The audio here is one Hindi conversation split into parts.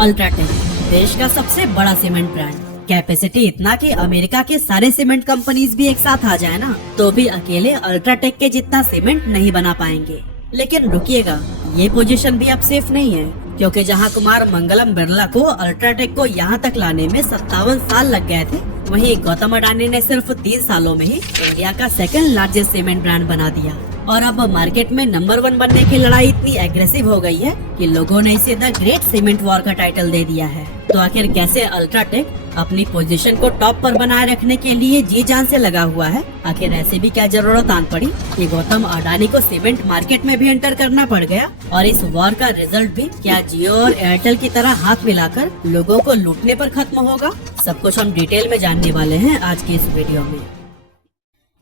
अल्ट्राटेक देश का सबसे बड़ा सीमेंट ब्रांड। कैपेसिटी इतना कि अमेरिका के सारे सीमेंट कंपनीज भी एक साथ आ जाए ना, तो भी अकेले अल्ट्राटेक के जितना सीमेंट नहीं बना पाएंगे। लेकिन रुकिएगा, ये पोजीशन भी अब सेफ नहीं है, क्योंकि जहां कुमार मंगलम बिरला को अल्ट्राटेक को यहां तक लाने में 57 साल लग गए थे, वहीं गौतम अडानी ने सिर्फ 3 सालों में ही इंडिया का सेकंड लार्जेस्ट सीमेंट ब्रांड बना दिया। और अब मार्केट में नंबर 1 बनने की लड़ाई इतनी एग्रेसिव हो गई है कि लोगों ने इसे द ग्रेट सीमेंट वॉर का टाइटल दे दिया है। तो आखिर कैसे अल्ट्राटेक अपनी पोजीशन को टॉप पर बनाए रखने के लिए जी जान से लगा हुआ है? आखिर ऐसे भी क्या जरूरत आन पड़ी कि गौतम अडानी को सीमेंट मार्केट में भी एंटर करना पड़ गया? और इस वॉर का रिजल्ट भी क्या जियो और एयरटेल की तरह हाथ मिलाकर लोगों को लूटने पर खत्म होगा? सब कुछ हम डिटेल में जानने वाले हैं आज की इस वीडियो में।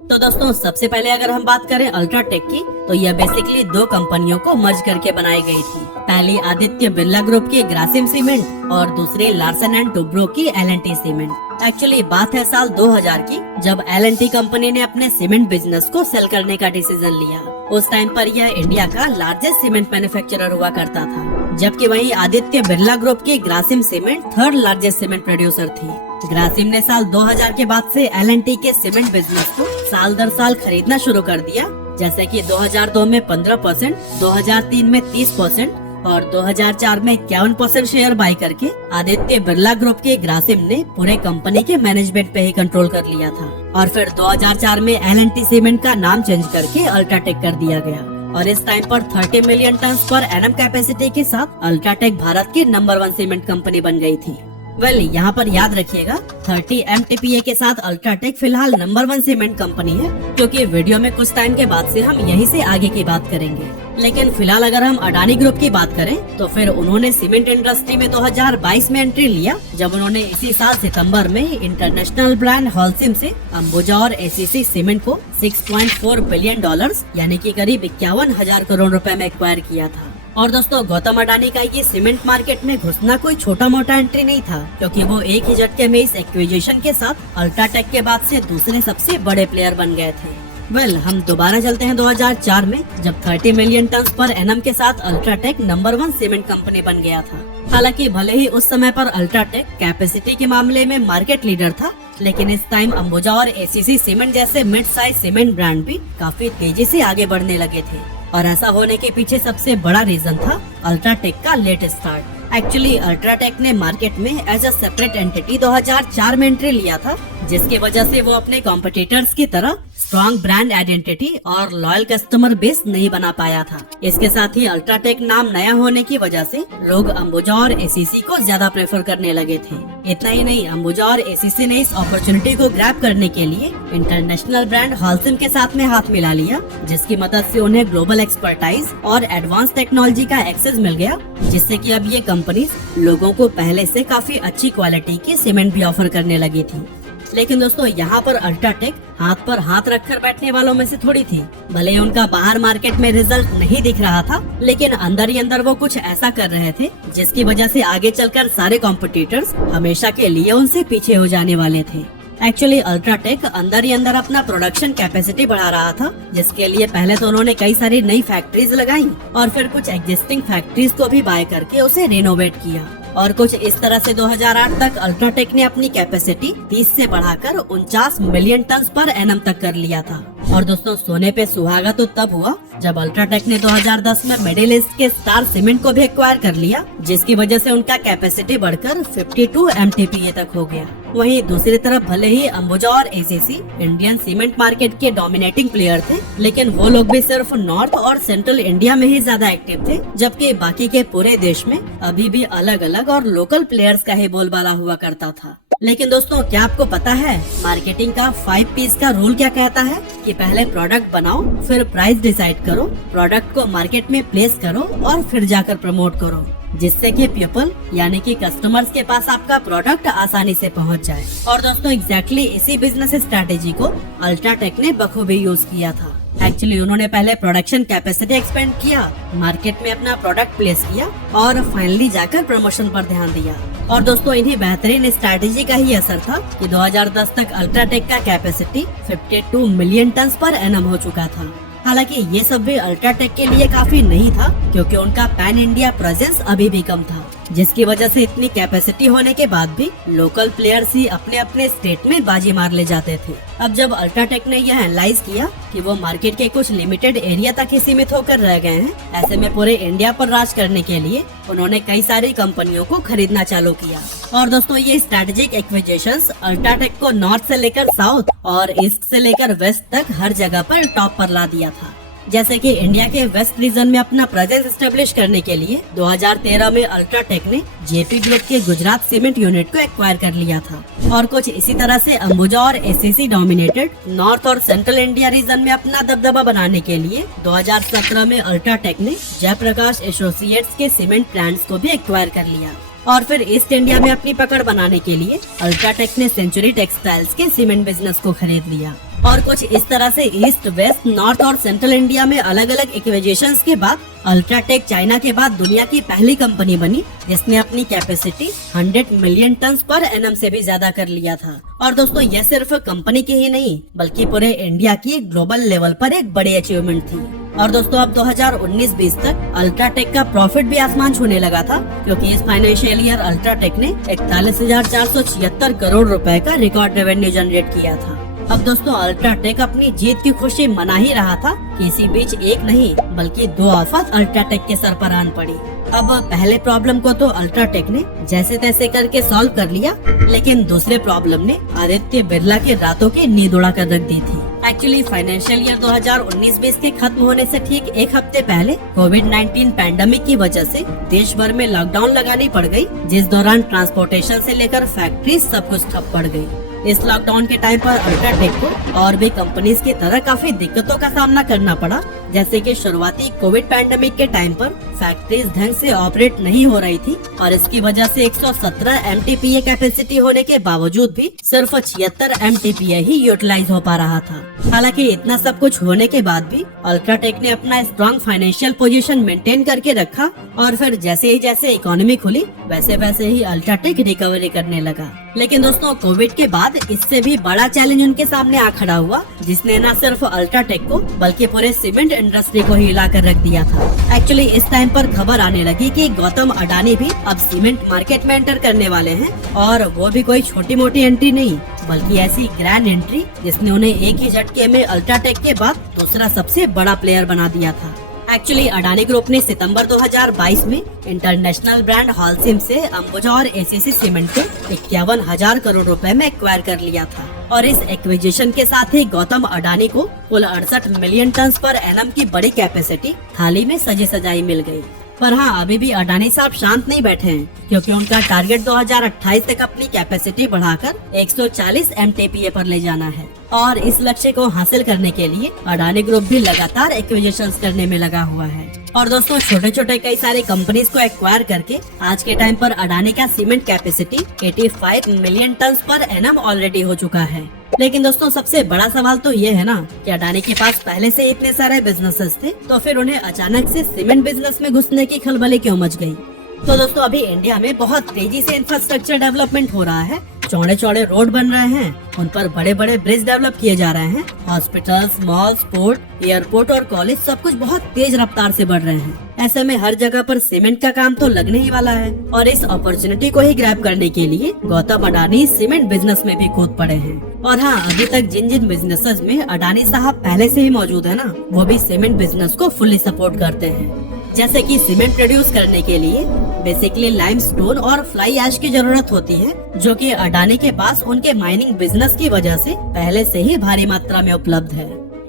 तो दोस्तों, सबसे पहले अगर हम बात करें अल्ट्राटेक की, तो यह बेसिकली 2 कंपनियों को मर्ज करके बनाई गई थी। पहली आदित्य बिरला ग्रुप की ग्रासिम सीमेंट और दूसरी लार्सन एंड टुब्रो की एल&टी सीमेंट। एक्चुअली बात है साल 2000 की, जब एल&टी कंपनी ने अपने सीमेंट बिजनेस को सेल करने का डिसीजन लिया। उस टाइम पर यह इंडिया का लार्जेस्ट सीमेंट मैन्युफैक्चरर हुआ करता था, जबकि वहीं आदित्य बिरला ग्रुप की Grasim cement 3rd largest cement producer थी। ग्रासिम ने साल 2000 के बाद से एल&टी के सीमेंट बिजनेस को साल दर साल खरीदना शुरू कर दिया, जैसे कि 2002 में 15%, 2003 में 30% और 2004 में 51% शेयर बाय करके आदित्य बिरला ग्रुप के ग्रासिम ने पूरे कंपनी के मैनेजमेंट पे ही कंट्रोल कर लिया था। और फिर 2004 में एल&टी सीमेंट का नाम चेंज करके अल्ट्राटेक कर दिया गया। और इस टाइम पर 30 million ton per annum capacity के साथ अल्ट्राटेक भारत की नंबर 1 सीमेंट कंपनी बन गई थी। यहाँ पर याद रखिएगा, 30 MTPA के साथ अल्ट्राटेक फिलहाल नंबर 1 सीमेंट कंपनी है, क्योंकि वीडियो में कुछ टाइम के बाद से हम यहीं से आगे की बात करेंगे। लेकिन फिलहाल अगर हम अडानी ग्रुप की बात करें, तो फिर उन्होंने सीमेंट इंडस्ट्री में 2022 में एंट्री लिया, जब उन्होंने इसी साल सितंबर में इंटरनेशनल ब्रांड हॉलसिम से अंबुजा और एसीसी सीमेंट को $6.4 बिलियन यानी कि करीब 51,000 करोड़ रुपए में एक्वायर किया था। और दोस्तों, गौतम अडानी का ये सीमेंट मार्केट में घुसना कोई छोटा मोटा एंट्री नहीं था, क्योंकि वो एक ही झटके में इस एक्विजिशन के साथ अल्ट्राटेक के बाद से दूसरे सबसे बड़े प्लेयर बन गए थे। हम दोबारा चलते हैं 2004 में, जब 30 मिलियन टन पर एनम के साथ अल्ट्राटेक नंबर 1 सीमेंट कंपनी बन गया था। हालांकि भले ही उस समय पर अल्ट्राटेक कैपेसिटी के मामले में मार्केट लीडर था, लेकिन इस टाइम अंबुजा और एसीसी सीमेंट जैसे मिड साइज सीमेंट ब्रांड भी काफी तेजी से आगे बढ़ने लगे थे। और ऐसा होने के पीछे सबसे बड़ा रीजन था अल्ट्राटेक का लेट स्टार्ट। एक्चुअली अल्ट्राटेक ने मार्केट में एज अ सेपरेट एंटिटी 2004 में एंट्री लिया था, जिसकी वजह से वो अपने कॉम्पिटिटर्स की तरह स्ट्रॉन्ग ब्रांड आइडेंटिटी और लॉयल कस्टमर बेस नहीं बना पाया था। इसके साथ ही अल्ट्राटेक नाम नया होने की वजह से लोग अंबुजा और एसीसी को ज्यादा प्रेफर करने लगे थे। इतना ही नहीं, अंबुजा और एसीसी ने इस अपॉर्चुनिटी को ग्रैब करने के लिए इंटरनेशनल ब्रांड हॉलसिम के साथ में हाथ मिला लिया, जिसकी मदद से उन्हें ग्लोबल एक्सपर्टाइज और एडवांस टेक्नोलॉजी का एक्सेस मिल गया, जिससे कि अब ये कंपनीज लोगों को पहले से काफी अच्छी क्वालिटी की सीमेंट भी ऑफर करने लगी थी। लेकिन दोस्तों, यहाँ पर अल्ट्राटेक हाथ पर हाथ रखकर बैठने वालों में से थोड़ी थी। भले ही उनका बाहर मार्केट में रिजल्ट नहीं दिख रहा था, लेकिन अंदर ही अंदर वो कुछ ऐसा कर रहे थे जिसकी वजह से आगे चलकर सारे कॉम्पिटिटर्स हमेशा के लिए उनसे पीछे हो जाने वाले थे। एक्चुअली अल्ट्राटेक अंदर ही अंदर अपना प्रोडक्शन कैपेसिटी बढ़ा रहा था, जिसके लिए पहले तो उन्होंने कई सारी नई फैक्ट्रीज लगाई और फिर कुछ एग्जिस्टिंग फैक्ट्रीज को भी बाय करके उसे रिनोवेट किया। और कुछ इस तरह से 2008 तक अल्ट्राटेक ने अपनी कैपेसिटी 30 से बढ़ाकर 49 मिलियन टन पर एनम तक कर लिया था। और दोस्तों, सोने पे सुहागा तो तब हुआ जब अल्ट्राटेक ने 2010 में मिडिल ईस्ट के स्टार सीमेंट को भी एक्वायर कर लिया, जिसकी वजह से उनका कैपेसिटी बढ़कर 52 MTPA तक हो गया। वहीं दूसरी तरफ भले ही अंबुजा और एसीसी इंडियन सीमेंट मार्केट के डोमिनेटिंग प्लेयर थे, लेकिन वो लोग भी सिर्फ नॉर्थ और सेंट्रल इंडिया में ही ज्यादा एक्टिव थे, जबकि बाकी के पूरे देश में अभी भी अलग अलग और लोकल प्लेयर्स का ही बोलबाला हुआ करता था। लेकिन दोस्तों, क्या आपको पता है मार्केटिंग का 5 P's का रूल क्या कहता है? कि पहले प्रोडक्ट बनाओ, फिर प्राइस डिसाइड करो, प्रोडक्ट को मार्केट में प्लेस करो और फिर जाकर प्रमोट करो, जिससे कि पीपल यानी कि कस्टमर्स के पास आपका प्रोडक्ट आसानी से पहुंच जाए। और दोस्तों, एग्जैक्टली इसी बिजनेस स्ट्रेटेजी को अल्ट्राटेक ने बखूबी यूज किया था। एक्चुअली उन्होंने पहले प्रोडक्शन कैपेसिटी एक्सपेंड किया, मार्केट में अपना प्रोडक्ट प्लेस किया और फाइनली जाकर प्रमोशन पर ध्यान दिया। और दोस्तों, इन्हीं बेहतरीन स्ट्रैटेजी का ही असर था कि 2010 तक अल्ट्राटेक का capacity 52 million ton per annum हो चुका था। हालांकि ये सब भी अल्ट्राटेक के लिए काफी नहीं था, क्योंकि उनका पैन इंडिया प्रेजेंस अभी भी कम था। जिसकी वजह से इतनी कैपेसिटी होने के बाद भी लोकल प्लेयर्स ही अपने अपने स्टेट में बाजी मार ले जाते थे। अब जब अल्ट्राटेक ने यह एनालाइज किया कि वो मार्केट के कुछ लिमिटेड एरिया तक ही सीमित होकर रह गए हैं, ऐसे में पूरे इंडिया पर राज करने के लिए उन्होंने कई सारी कंपनियों को खरीदना चालू किया। और दोस्तों ये स्ट्रेटेजिक एक्विजिशंस अल्ट्राटेक को नॉर्थ से लेकर साउथ और ईस्ट से लेकर वेस्ट तक हर जगह पर टॉप पर ला दिया था। जैसे कि इंडिया के वेस्ट रीजन में अपना प्रेजेंस एस्टेब्लिश करने के लिए 2013 में अल्ट्राटेक ने जेपी ग्रुप के गुजरात सीमेंट यूनिट को एक्वायर कर लिया था। और कुछ इसी तरह से अंबुजा और एसीसी डोमिनेटेड नॉर्थ और सेंट्रल इंडिया रीजन में अपना दबदबा बनाने के लिए 2017 में अल्ट्राटेक ने जयप्रकाश एसोसिएट्स के सीमेंट प्लांट्स को भी एक्वायर कर लिया। और फिर ईस्ट इंडिया में अपनी पकड़ बनाने के लिए अल्ट्राटेक ने सेंचुरी टेक्सटाइल्स के सीमेंट बिजनेस को खरीद लिया। और कुछ इस तरह से ईस्ट, वेस्ट, नॉर्थ और सेंट्रल इंडिया में अलग अलग एक्विजिशंस के बाद अल्ट्राटेक चाइना के बाद दुनिया की पहली कंपनी बनी जिसने अपनी capacity 100 million ton per annum से भी ज्यादा कर लिया था। और दोस्तों यह सिर्फ कंपनी की ही नहीं बल्कि पूरे इंडिया की ग्लोबल लेवल पर एक बड़ी अचीवमेंट थी। और दोस्तों अब 2019-20 तक अल्ट्राटेक का प्रॉफिट भी आसमान छूने लगा था, क्योंकि इस फाइनेंशियल ईयर अल्ट्राटेक ने 41,476 करोड़ रुपए का रिकॉर्ड रेवेन्यू जनरेट किया था। अब दोस्तों अल्ट्राटेक अपनी जीत की खुशी मना ही रहा था कि इसी बीच एक नहीं बल्कि 2 आफत अल्ट्राटेक के सर पर आन पड़ी। अब पहले प्रॉब्लम को तो अल्ट्राटेक ने जैसे तैसे करके सॉल्व कर लिया, लेकिन दूसरे प्रॉब्लम ने आदित्य बिरला के रातों की नींद उड़ा कर रख दी थी। एक्चुअली फाइनेंशियल ईयर 2019-20 के खत्म होने से ठीक एक हफ्ते पहले कोविड-19 पैंडेमिक की वजह से देश भर में लॉकडाउन लगानी पड़ गई, जिस दौरान ट्रांसपोर्टेशन से लेकर फैक्ट्री सब कुछ ठप पड़ गई। इस लॉकडाउन के टाइम पर अल्ट्राटेक को और भी कंपनीज की तरह काफी दिक्कतों का सामना करना पड़ा, जैसे कि शुरुआती कोविड पैंडेमिक के टाइम पर फैक्ट्रीज ढंग से ऑपरेट नहीं हो रही थी और इसकी वजह से 117 MTPA कैपेसिटी होने के बावजूद भी सिर्फ 76 MTPA ही यूटिलाइज हो पा रहा था। हालांकि इतना सब कुछ होने के बाद भी अल्ट्राटेक ने अपना स्ट्रॉन्ग फाइनेंशियल पोजीशन मेंटेन करके रखा और फिर जैसे ही इकोनॉमी खुली वैसे वैसे ही अल्ट्राटेक रिकवरी करने लगा। लेकिन दोस्तों कोविड के बाद इससे भी बड़ा चैलेंज उनके सामने आ खड़ा हुआ, जिसने न सिर्फ अल्ट्राटेक को बल्कि पूरे सीमेंट इंडस्ट्री को हिला कर रख दिया था। एक्चुअली इस टाइम पर खबर आने लगी कि गौतम अडानी भी अब सीमेंट मार्केट में एंटर करने वाले हैं, और वो भी कोई छोटी मोटी एंट्री नहीं बल्कि ऐसी ग्रैंड एंट्री जिसने उन्हें एक ही झटके में अल्ट्राटेक के बाद दूसरा सबसे बड़ा प्लेयर बना दिया था। एक्चुअली अडानी ग्रुप ने सितंबर 2022 में इंटरनेशनल ब्रांड हॉलसिम से अंबुजा और एसीसी सीमेंट को 51,000 करोड़ रुपए में एक्वायर कर लिया था। और इस एक्विजिशन के साथ ही गौतम अडानी को कुल 68 मिलियन टन पर एनम की बड़ी कैपेसिटी थाली में सजी सजाई मिल गई। पर हाँ, अभी भी अडानी साहब शांत नहीं बैठे हैं, क्योंकि उनका टारगेट 2028 तक अपनी कैपेसिटी बढ़ाकर 140 MTPA पर ले जाना है। और इस लक्ष्य को हासिल करने के लिए अडानी ग्रुप भी लगातार एक्विजिशंस करने में लगा हुआ है। और दोस्तों छोटे छोटे कई सारे कंपनीज को एक्वायर करके आज के टाइम पर अडानी का cement capacity 85 million ton per annum already हो चुका है। लेकिन दोस्तों सबसे बड़ा सवाल तो ये है ना कि अडानी के पास पहले से इतने सारे बिजनेसेस थे, तो फिर उन्हें अचानक से सीमेंट बिजनेस में घुसने की खलबली क्यों मच गई। तो दोस्तों अभी इंडिया में बहुत तेजी से इंफ्रास्ट्रक्चर डेवलपमेंट हो रहा है, चौड़े चौड़े रोड बन रहे हैं, उन पर बड़े बड़े ब्रिज डेवलप किए जा रहे हैं, हॉस्पिटल्स, मॉल्स, पोर्ट, एयरपोर्ट और कॉलेज सब कुछ बहुत तेज रफ्तार से बढ़ रहे हैं। ऐसे में हर जगह पर सीमेंट का काम तो लगने ही वाला है, और इस अपॉर्चुनिटी को ही ग्रैब करने के लिए गौतम अडानी सीमेंट बिजनेस में भी कूद पड़े हैं। और हाँ, अभी तक जिन जिन बिजनेसेस में अडानी साहब पहले से ही मौजूद है ना, वो भी सीमेंट बिजनेस को फुल्ली सपोर्ट करते हैं। जैसे कि सीमेंट प्रोड्यूस करने के लिए बेसिकली लाइमस्टोन और फ्लाई ऐश की जरूरत होती है, जो कि अडानी के पास उनके माइनिंग बिजनेस की वजह से पहले से ही भारी मात्रा में उपलब्ध है।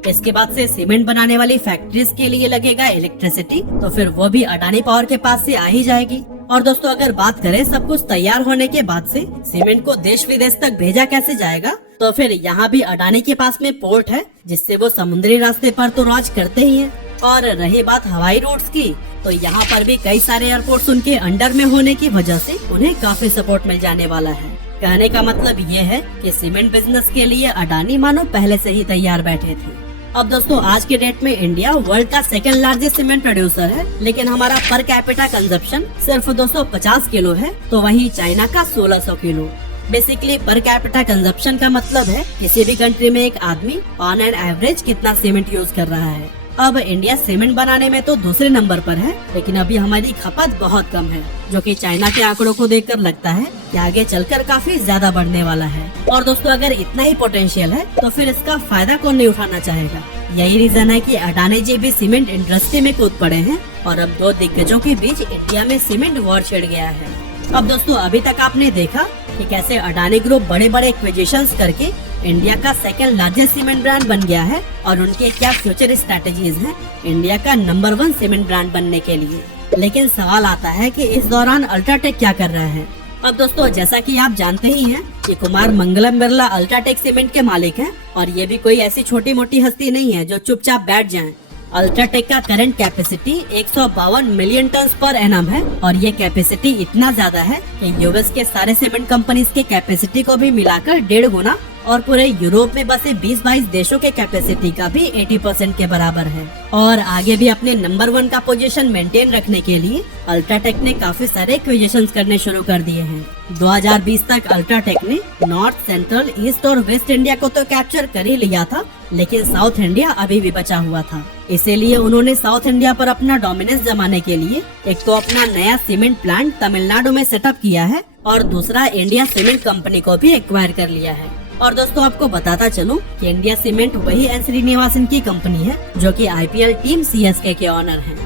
इसके बाद से सीमेंट बनाने वाली फैक्ट्रीज के लिए लगेगा इलेक्ट्रिसिटी, तो फिर वो भी अडानी पावर के पास से आ ही जाएगी। और दोस्तों अगर बात करें सब कुछ तैयार होने के बाद से सीमेंट को देश विदेश तक भेजा कैसे जाएगा, तो फिर यहाँ भी अडानी के पास में पोर्ट है, जिससे वो समुद्री रास्ते पर तो राज करते ही हैं। और रही बात हवाई रूट्स की, तो यहाँ पर भी कई सारे एयरपोर्ट्स उनके अंडर में होने की वजह से उन्हें काफी सपोर्ट मिल जाने वाला है। कहने का मतलब ये है कि सीमेंट बिजनेस के लिए अडानी मानो पहले से ही तैयार बैठे थे। अब दोस्तों आज के डेट में इंडिया वर्ल्ड का सेकंड लार्जेस्ट सीमेंट प्रोड्यूसर है, लेकिन हमारा पर कैपिटा कंजप्शन सिर्फ 250 किलो है, तो वहीं चाइना का 1600 kilo. Basically per capita consumption का मतलब है किसी भी कंट्री में एक आदमी ऑन एन एवरेज कितना सीमेंट यूज कर रहा है। अब इंडिया सीमेंट बनाने में तो दूसरे नंबर पर है, लेकिन अभी हमारी खपत बहुत कम है, जो कि चाइना के आंकड़ों को देखकर लगता है कि आगे चलकर काफी ज्यादा बढ़ने वाला है। और दोस्तों, अगर इतना ही पोटेंशियल है तो फिर इसका फायदा कौन नहीं उठाना चाहेगा। यही रीजन है कि अडानी जी भी सीमेंट इंडस्ट्री में कूद पड़े हैं और अब दो दिग्गजों के बीच इंडिया में सीमेंट वॉर छिड़ गया है। अब दोस्तों, अभी तक आपने देखा कि कैसे अडानी ग्रुप बड़े बड़े एक्विजिशंस करके इंडिया का सेकंड लार्जेस्ट सीमेंट ब्रांड बन गया है और उनके क्या फ्यूचर स्ट्रेटेजीज हैं इंडिया का नंबर 1 सीमेंट ब्रांड बनने के लिए। लेकिन सवाल आता है कि इस दौरान अल्ट्राटेक क्या कर रहा है। अब दोस्तों, जैसा कि आप जानते ही हैं कि कुमार मंगलम बिरला अल्ट्राटेक सीमेंट के मालिक हैं और ये भी कोई ऐसी छोटी मोटी हस्ती नहीं है जो चुपचाप बैठ जाएं। अल्ट्राटेक का current capacity 152 million ton per annum है और ये कैपेसिटी इतना ज्यादा है कि यूएस के सारे सीमेंट कंपनीज के कैपेसिटी को भी मिलाकर 1.5 गुना और पूरे यूरोप में बसे 20-22 देशों के कैपेसिटी का भी 80% के बराबर है। और आगे भी अपने नंबर 1 का पोजीशन मेंटेन रखने के लिए अल्ट्राटेक ने काफी सारे एक्विजिशंस करने शुरू कर दिए हैं। 2020 तक अल्ट्राटेक ने नॉर्थ, सेंट्रल, ईस्ट और वेस्ट इंडिया को तो कैप्चर कर ही लिया था, लेकिन साउथ इंडिया अभी भी बचा हुआ था। इसीलिए उन्होंने साउथ इंडिया पर अपना डोमिनेंस जमाने के लिए एक तो अपना नया सीमेंट प्लांट तमिलनाडु में सेटअप किया है और दूसरा इंडिया सीमेंट कंपनी को भी एक्वायर कर लिया है। और दोस्तों, आपको बताता चलूं कि इंडिया सीमेंट वही एन श्रीनिवासन की कंपनी है जो कि आईपीएल टीम सीएसके के ऑनर हैं।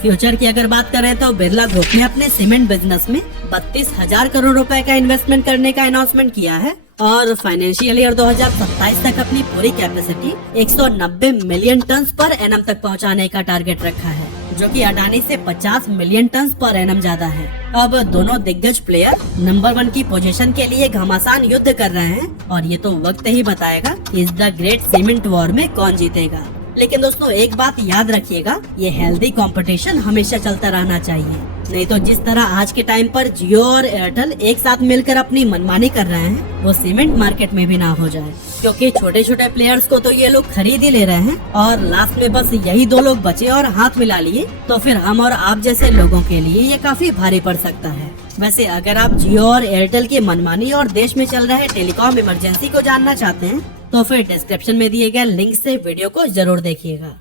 फ्यूचर की अगर बात करें तो बिरला ग्रुप ने अपने सीमेंट बिजनेस में 32,000 करोड़ रुपए का इन्वेस्टमेंट करने का अनाउंसमेंट किया है और फाइनेंशियल ईयर 2027 तक अपनी पूरी capacity 190 million ton per annum तक पहुंचाने का टारगेट रखा है, जो कि अडानी से 50 मिलियन टन पर एनम ज्यादा है। अब दोनों दिग्गज प्लेयर नंबर 1 की पोजीशन के लिए घमासान युद्ध कर रहे हैं और ये तो वक्त ही बताएगा कि इस द ग्रेट सीमेंट वॉर में कौन जीतेगा। लेकिन दोस्तों, एक बात याद रखिएगा, ये हेल्दी कंपटीशन हमेशा चलता रहना चाहिए, नहीं तो जिस तरह आज के टाइम पर जियो और एयरटेल एक साथ मिलकर अपनी मनमानी कर रहे हैं वो सीमेंट मार्केट में भी ना हो जाए, क्योंकि छोटे छोटे प्लेयर्स को तो ये लोग खरीद ही ले रहे हैं और लास्ट में बस यही 2 लोग बचे और हाथ मिला लिए तो फिर हम और आप जैसे लोगों के लिए ये काफी भारी पड़ सकता है। वैसे अगर आप जियो और एयरटेल की मनमानी और देश में चल रहे टेलीकॉम इमरजेंसी को जानना चाहते हैं तो फिर डिस्क्रिप्शन में दिए गए लिंक से वीडियो को जरूर देखिएगा।